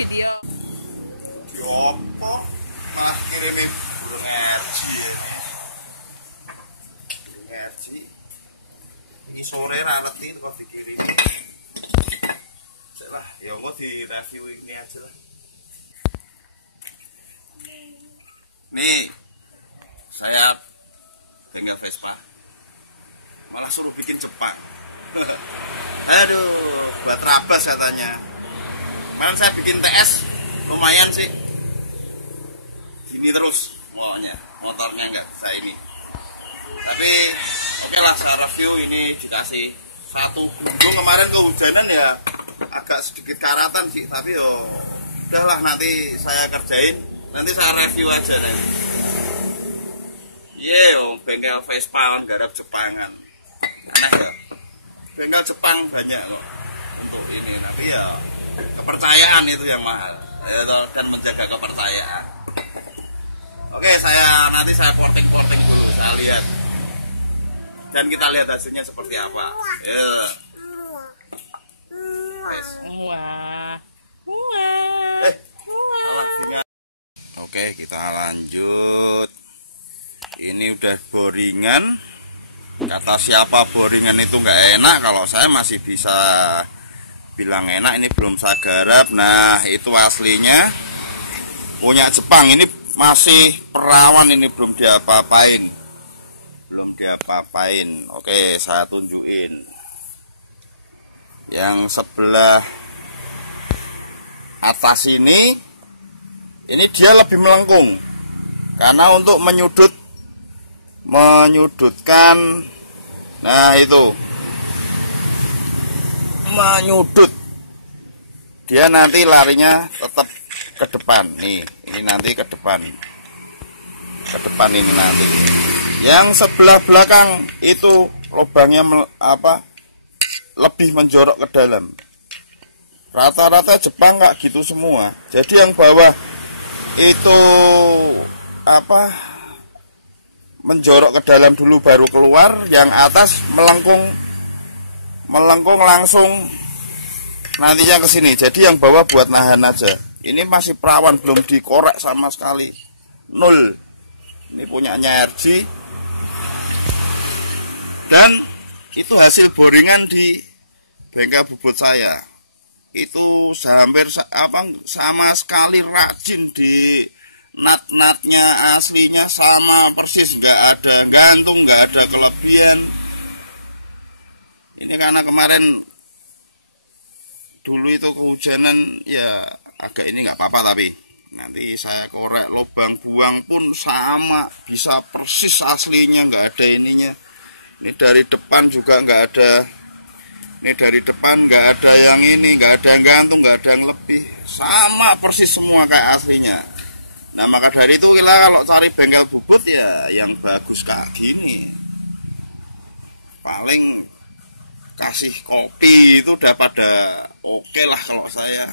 video. Yopo malah kirimin burung ngaji. Burung ngaji. Ini sore ra ngerti kok dikirim. Lah, ya engko di review ini aja lah. Nih, saya bengkel Vespa. Malah suruh bikin Jepang. Aduh, buat rabas katanya. Kemarin saya bikin TS, lumayan sih. Ini terus pokoknya, motornya enggak saya ini. Tapi oke lah, saya review ini dikasih satu gulung. Kemarin kehujanan ya agak sedikit karatan sih, tapi yo udahlah, nanti saya kerjain, nanti saya review aja nanti. Bengkel Vespa kan garap Jepangan. Aneh ya. Bengkel Jepang banyak loh untuk ini, tapi ya kepercayaan itu yang mahal. Dan menjaga kepercayaan. Oke, nanti saya porting dulu, saya lihat. Dan kita lihat hasilnya seperti apa. Ya. Oke, kita lanjut. Ini udah boringan. Kata siapa boringan itu nggak enak, kalau saya masih bisa bilang enak. Ini belum saya garap. Nah, itu aslinya punya Jepang. Ini masih perawan, ini belum diapa-apain. Oke, saya tunjukin. Yang sebelah atas ini dia lebih melengkung karena untuk menyudutkan. Nah, itu menyudut, dia nanti larinya tetap ke depan. Nih, ini nanti ke depan ini nanti. Yang sebelah belakang itu lubangnya lebih menjorok ke dalam. Rata-rata Jepang nggak gitu semua. Jadi yang bawah itu menjorok ke dalam dulu baru keluar, yang atas melengkung langsung nantinya ke sini. Jadi yang bawah buat nahan aja. Ini masih perawan, belum dikorek sama sekali. 0. Ini punyanya RG. Dan itu hasil boringan di bengkel bubut saya. Itu hampir sama sekali rajin, di nat-natnya aslinya sama persis, nggak ada gantung, nggak ada kelebihan. Ini karena kemarin dulu itu kehujanan, ya agak ini nggak apa-apa, tapi nanti saya korek. Lubang buang pun sama, bisa persis aslinya, nggak ada ininya. Ini dari depan juga nggak ada. Ini dari depan nggak ada yang ini, nggak ada yang gantung, nggak ada yang lebih, sama persis semua kayak aslinya. Nah, maka dari itu kita kalau cari bengkel bubut ya yang bagus kayak gini. Paling kasih kopi itu udah pada oke lah kalau saya.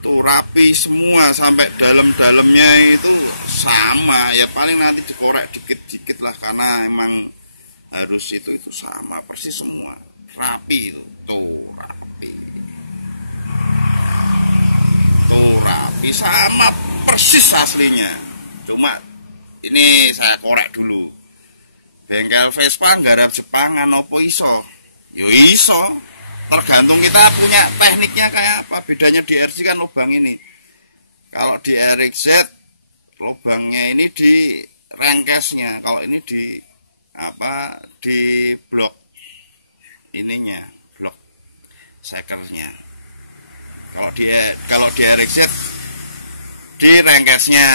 Tuh rapi semua, sampai dalam-dalamnya itu sama. Ya paling nanti dikorek dikit-dikit lah, karena emang harus itu sama persis semua. Rapi itu. Tuh rapi sama persis aslinya. Cuma ini saya korek dulu. Bengkel Vespa garap Jepangan opo iso? Yo iso. Tergantung kita punya tekniknya kayak apa. Bedanya di RC kan lubang ini. Kalau di RXZ lubangnya ini di rengkesnya. Kalau ini di blok ininya, blok sekernya. Kalau di RXZ di rengkesnya.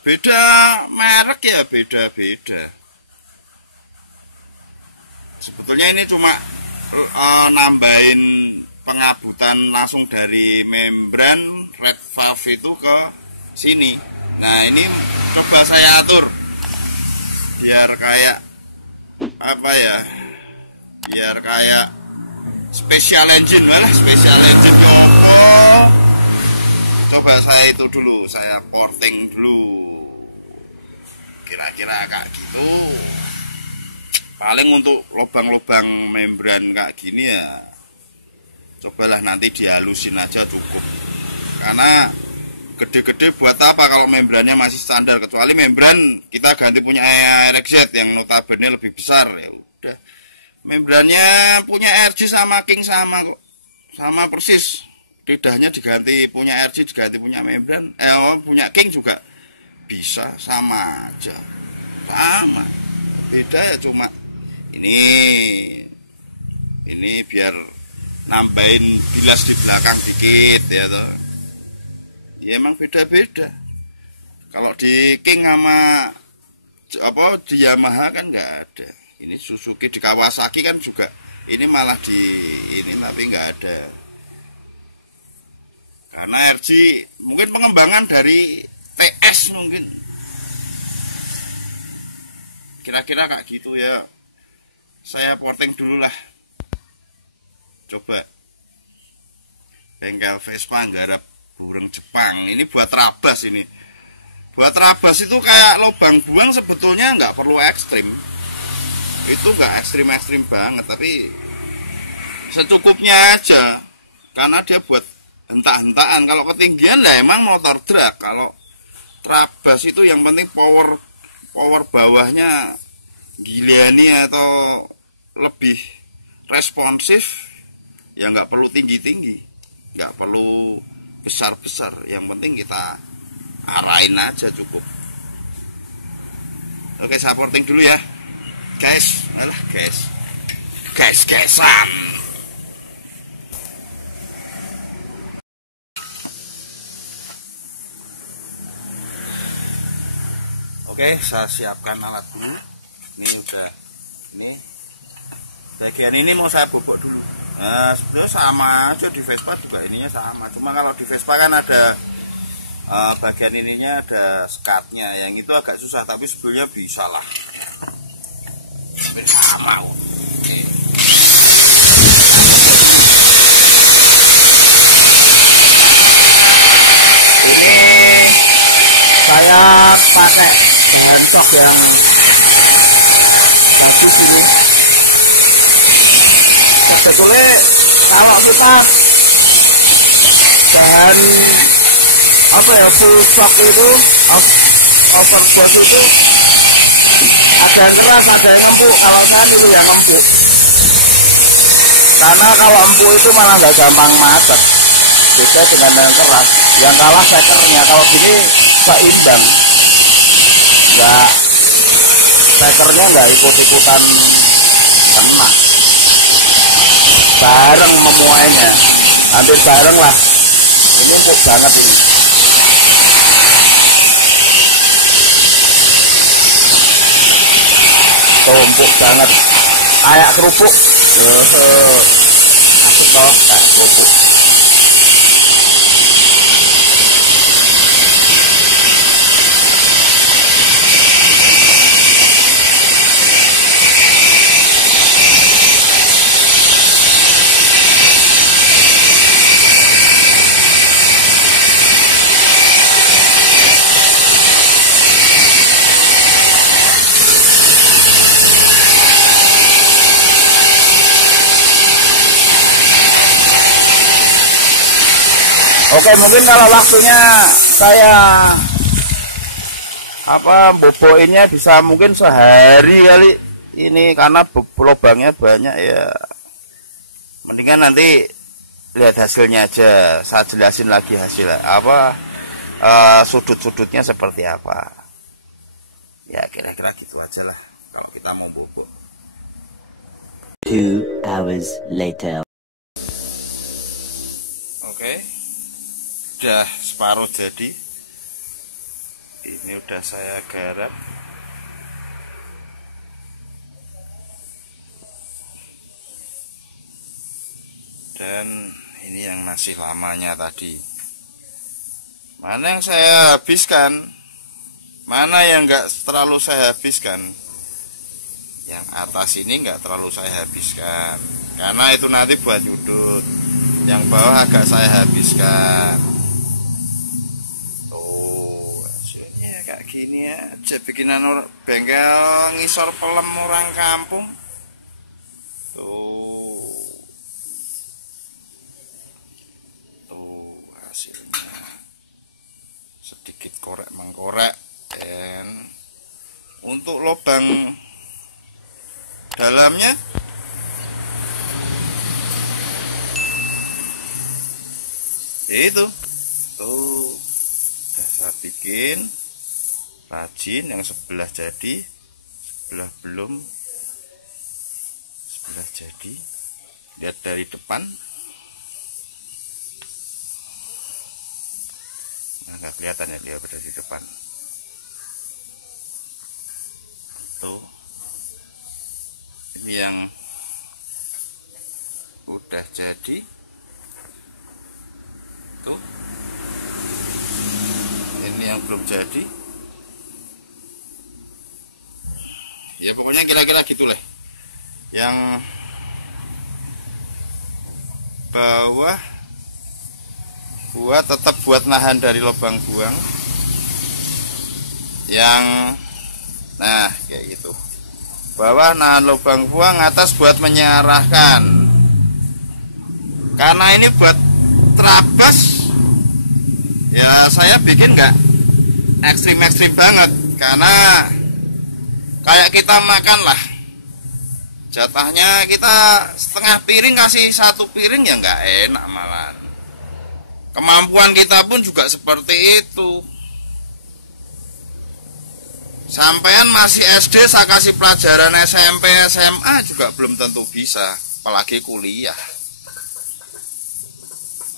Beda merek ya, beda-beda. Sebetulnya ini cuma nambahin pengabutan langsung dari membran red valve itu ke sini. Nah, ini coba saya atur biar kayak biar kayak special engine. Special engine coba saya itu dulu, saya porting dulu kira-kira kayak gitu. Paling untuk lubang-lubang membran kayak gini ya Cobalah nanti dihalusin aja cukup. Karena gede-gede buat apa kalau membrannya masih standar, kecuali membran kita ganti punya RX-Z yang notabene lebih besar, ya udah. Membrannya punya RG sama King sama kok. Sama persis. Lidahnya diganti punya RG, diganti punya membran, punya King juga bisa, sama aja. Sama. Beda ya cuma ini biar nambahin bilas di belakang dikit ya toh. Ya emang beda-beda. Kalau di King sama di Yamaha kan nggak ada. Ini Suzuki, di Kawasaki kan juga ini malah tapi nggak ada. Karena RG mungkin pengembangan dari TS mungkin. Kira-kira kayak gitu ya. Saya porting dulu lah. Coba bengkel Vespa nggarap burung Jepang. Ini buat rabas ini. Buat rabas itu kayak lubang buang sebetulnya nggak perlu ekstrim. Itu nggak ekstrim-ekstrim banget, tapi secukupnya aja. Karena dia buat hentak-hentakan. Kalau ketinggian lah emang motor drag. Kalau rabas itu yang penting power bawahnya giliani atau lebih responsif. Ya nggak perlu tinggi-tinggi, nggak perlu besar-besar, yang penting kita arahin aja cukup. Oke, saya porting dulu ya guys. Guys-guysan. Oke, saya siapkan alat dulu. Ini bagian ini mau saya bobok dulu. Nah, sebetulnya sama aja di Vespa juga ininya sama. Cuma kalau di Vespa kan ada bagian ininya ada skatnya, yang itu agak susah, tapi sebetulnya bisa lah. Sama. Ini saya pakai bentok yang ini. Sebetulnya kalau kita dan full shock itu overboard itu ada yang keras, ada yang empuk. Kalau saya dulu yang empuk, karena kalau empuk itu malah nggak gampang macet, beda dengan yang keras. Yang kalah sekernya. Kalau gini seimbang, nggak, sekernya nggak ikut-ikutan kena, bareng memuainya, hampir bareng lah. Ini empuk banget ini. Empuk banget, kayak kerupuk. Betul, kayak kerupuk. Oke, mungkin kalau waktunya saya boboinnya bisa mungkin sehari kali ini, karena lubangnya banyak ya. Mendingan nanti lihat hasilnya aja, saya jelasin lagi hasil sudut-sudutnya seperti apa. Ya kira-kira gitu aja lah kalau kita mau bobo. 2 hours later. Oke. Udah separuh jadi. Ini udah saya garap. Dan ini yang masih lamanya tadi. Mana yang saya habiskan, mana yang enggak terlalu saya habiskan. Yang atas ini enggak terlalu saya habiskan, karena itu nanti buat nyudut. Yang bawah agak saya habiskan. Kayak gini aja bikinan bengkel ngisor pelem orang kampung. Tuh. dalamnya. Itu tuh udah saya bikin rajin, yang sebelah jadi, sebelah belum, sebelah jadi. Lihat dari depan, nah, nggak kelihatan ya dia berada di depan tuh. Ini yang udah jadi tuh, ini yang belum jadi ya, pokoknya kira-kira gitulah. Yang bawah tetap buat nahan dari lubang buang, yang nah kayak gitu, bawah nahan lubang buang, atas buat menyarahkan. Karena ini buat terabas ya, saya bikin nggak ekstrim-ekstrim banget, karena kayak kita makan lah, jatahnya kita setengah piring kasih satu piring ya nggak enak malah. Kemampuan kita pun juga seperti itu. Sampean masih SD, saya kasih pelajaran SMP, SMA juga belum tentu bisa, apalagi kuliah.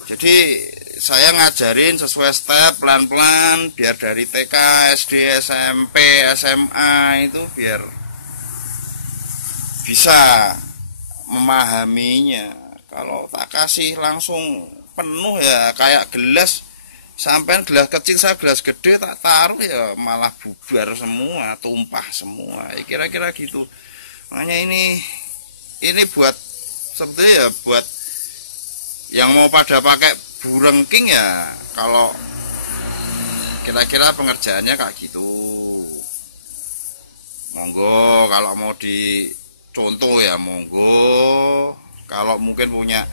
Jadi saya ngajarin sesuai step, pelan-pelan, biar dari TK, SD, SMP, SMA itu biar bisa memahaminya. Kalau tak kasih langsung penuh ya, kayak gelas, sampean gelas kecil, saya gelas gede, tak taruh ya malah bubar semua, tumpah semua ya, kira-kira gitu. Makanya ini buat sebetulnya ya buat yang mau pada pakai burengking ya, kalau kira-kira pengerjaannya kayak gitu, monggo. Kalau mau dicontoh ya monggo. Kalau mungkin punya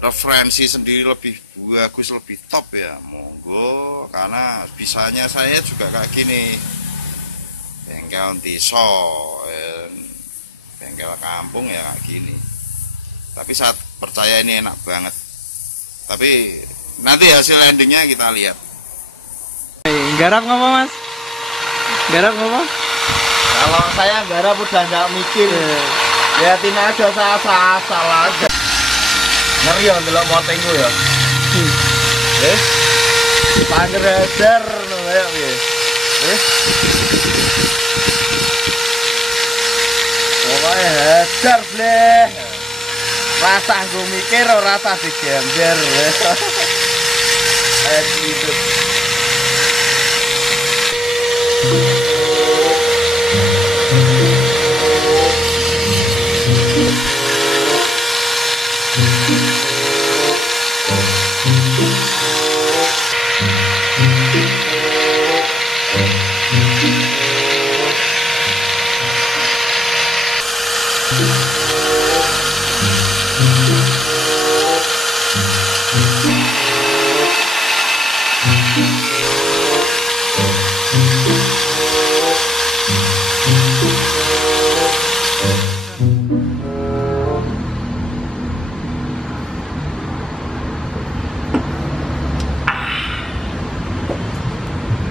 referensi sendiri lebih bagus, lebih top ya monggo. Karena bisanya saya juga kayak gini, bengkel desa, bengkel kampung ya kayak gini. Tapi saya percaya ini enak banget. Tapi nanti hasil endingnya kita lihat. Garap ngapa Mas? Garap ngapa? Kalau saya garap udah nggak mikir, liatin aja, saya salah aja. Ngeri ya delok motingku ya. Panger hajar kayak piye. Pokoke hajar bleh. Rasa gue mikir ora rasa digember. Gitu.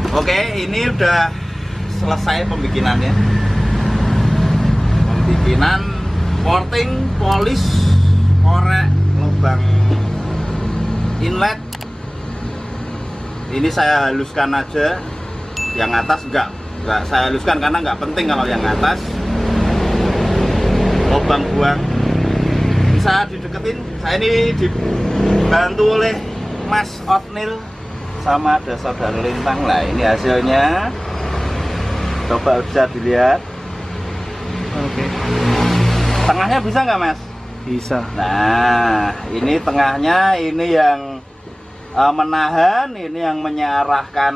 Oke, ini udah selesai pembikinannya. Pembikinan porting, polis, korek lubang inlet. Ini saya haluskan aja. Yang atas enggak saya haluskan karena nggak penting kalau yang atas. Lubang buang bisa dideketin. Saya ini dibantu oleh Mas Otnil sama ada saudara Lintang lah. Ini hasilnya, coba bisa dilihat. Oke. Tengahnya bisa nggak Mas? Bisa. Nah ini tengahnya, ini yang menahan, ini yang menyarahkan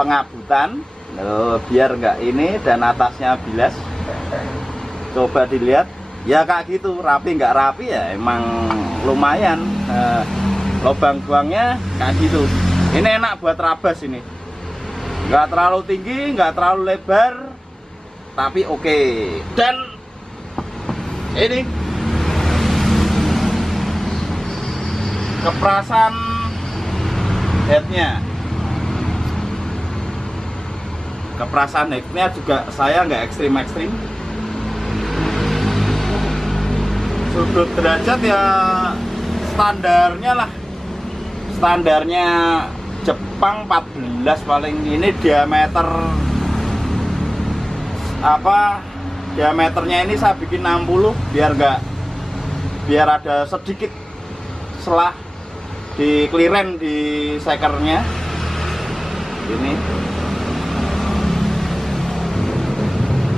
pengabutan. Biar nggak ini, dan atasnya bilas. Coba dilihat ya kayak gitu, rapi nggak rapi ya emang lumayan. Lubang buangnya kayak gitu. Ini enak buat rabas, ini nggak terlalu tinggi, nggak terlalu lebar, tapi oke. Dan ini keprasan headnya, juga saya nggak ekstrim. Sudut derajat ya standarnya Jepang 14 paling. Ini diameternya ini saya bikin 60 biar ada sedikit selah di clearance di sekernya. Ini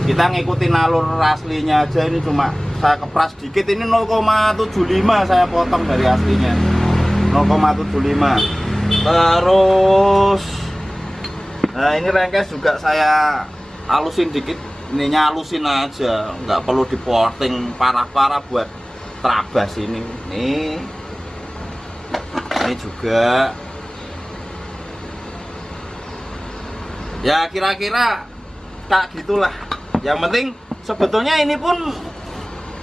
kita ngikutin alur aslinya aja, ini cuma saya kepras dikit, ini 0,75 saya potong dari aslinya 0,75. Terus nah ini rengkes juga saya halusin dikit, ininya halusin aja, nggak perlu diporting parah-parah buat terabas ini. Ini juga ya kira-kira tak gitulah. Yang penting sebetulnya ini pun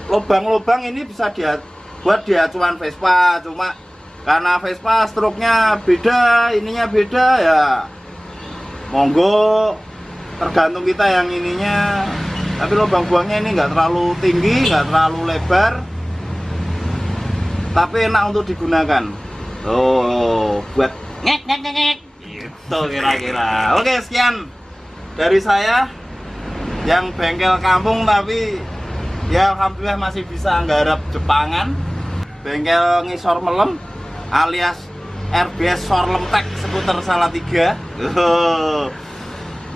lubang-lubang ini bisa buat di acuan Vespa, cuma karena Vespa stroke-nya beda, ininya beda ya monggo, tergantung kita yang ininya. Tapi lubang buangnya ini nggak terlalu tinggi, nggak terlalu lebar, tapi enak untuk digunakan. Buat ngek gitu kira-kira. Oke, sekian dari saya yang bengkel kampung tapi ya alhamdulillah masih bisa nggarap Jepangan. Bengkel Ngisor Melem alias RBS Sorlem Tech skuter Salatiga.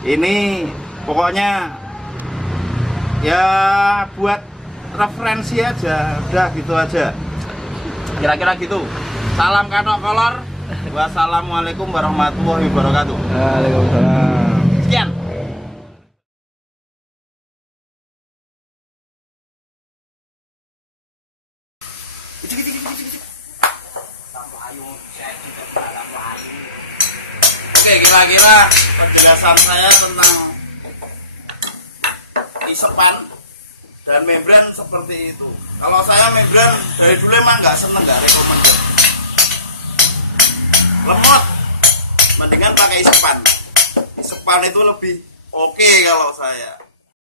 Ini pokoknya ya buat referensi aja, udah gitu aja. Kira-kira gitu. Salam Kanok Kolor. Wassalamualaikum warahmatullahi wabarakatuh. Waalaikumsalam. Sekian. Oke, kira-kira penjelasan saya tentang isepan dan membran seperti itu. Kalau saya membran dari dulu emang nggak seneng, nggak rekomend. Lemot, mendingan pakai isepan. Isepan itu lebih oke kalau saya.